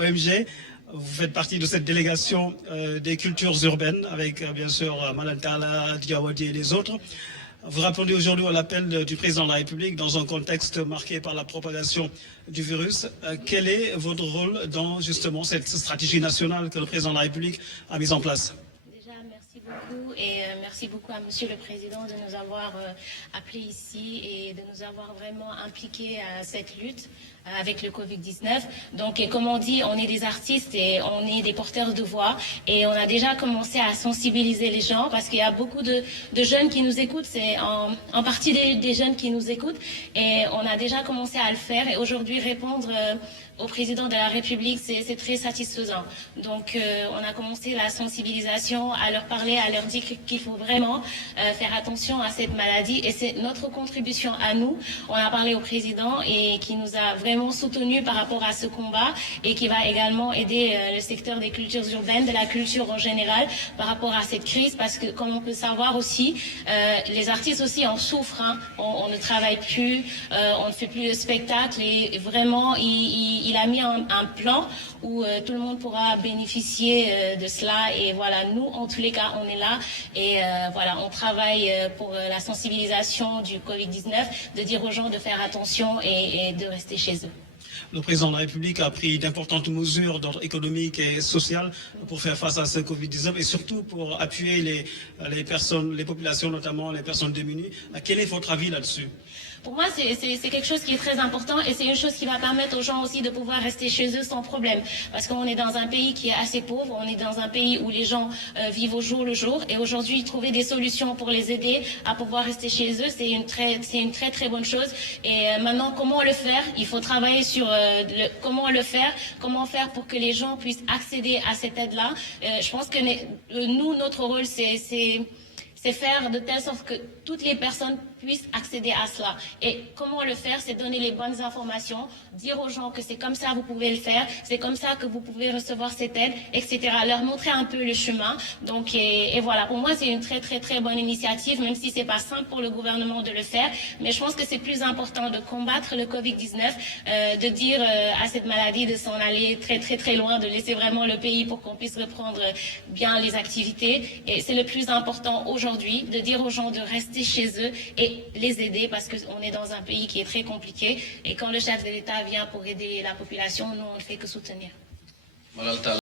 OMG, vous faites partie de cette délégation des cultures urbaines avec bien sûr Malantala, Diawadi et les autres. Vous répondez aujourd'hui à l'appel du président de la République dans un contexte marqué par la propagation du virus. Quel est votre rôle dans justement cette stratégie nationale que le président de la République a mise en place? Merci beaucoup et merci beaucoup à Monsieur le Président de nous avoir appelés ici et de nous avoir vraiment impliqués à cette lutte avec le Covid-19. Donc, comme on dit, on est des artistes et on est des porteurs de voix et on a déjà commencé à sensibiliser les gens parce qu'il y a beaucoup de jeunes qui nous écoutent, c'est en partie des jeunes qui nous écoutent et on a déjà commencé à le faire et aujourd'hui répondre au président de la République, c'est très satisfaisant. Donc, on a commencé la sensibilisation, à leur parler, à leur dire qu'il faut vraiment faire attention à cette maladie. Et c'est notre contribution à nous. On a parlé au président et qui nous a vraiment soutenus par rapport à ce combat et qui va également aider le secteur des cultures urbaines, de la culture en général, par rapport à cette crise. Parce que, comme on peut savoir aussi, les artistes aussi en souffrent. Hein. On ne travaille plus, on ne fait plus de spectacles et vraiment, il a mis un plan où tout le monde pourra bénéficier de cela et voilà, nous en tous les cas on est là et voilà, on travaille pour la sensibilisation du Covid-19, de dire aux gens de faire attention et de rester chez eux. Le président de la République a pris d'importantes mesures d'ordre économique et social pour faire face à ce Covid-19 et surtout pour appuyer les personnes, les populations, notamment les personnes démunies. Quel est votre avis là-dessus? Pour moi, c'est quelque chose qui est très important et c'est une chose qui va permettre aux gens aussi de pouvoir rester chez eux sans problème. Parce qu'on est dans un pays qui est assez pauvre, on est dans un pays où les gens vivent au jour le jour et aujourd'hui, trouver des solutions pour les aider à pouvoir rester chez eux, c'est une très bonne chose. Et maintenant, comment le faire? Il faut travailler sur comment le faire, comment faire pour que les gens puissent accéder à cette aide-là. Je pense que nous, notre rôle, c'est faire de telle sorte que toutes les personnes puissent accéder à cela. Et comment le faire? C'est donner les bonnes informations, dire aux gens que c'est comme ça vous pouvez le faire, c'est comme ça que vous pouvez recevoir cette aide, etc. Leur montrer un peu le chemin. Donc, et voilà, pour moi, c'est une très bonne initiative, même si c'est pas simple pour le gouvernement de le faire. Mais je pense que c'est plus important de combattre le Covid-19, de dire à cette maladie de s'en aller très loin, de laisser vraiment le pays pour qu'on puisse reprendre bien les activités. Et c'est le plus important aujourd'hui, de dire aux gens de rester chez eux et les aider parce qu'on est dans un pays qui est très compliqué et quand le chef de l'État vient pour aider la population, nous on ne fait que soutenir.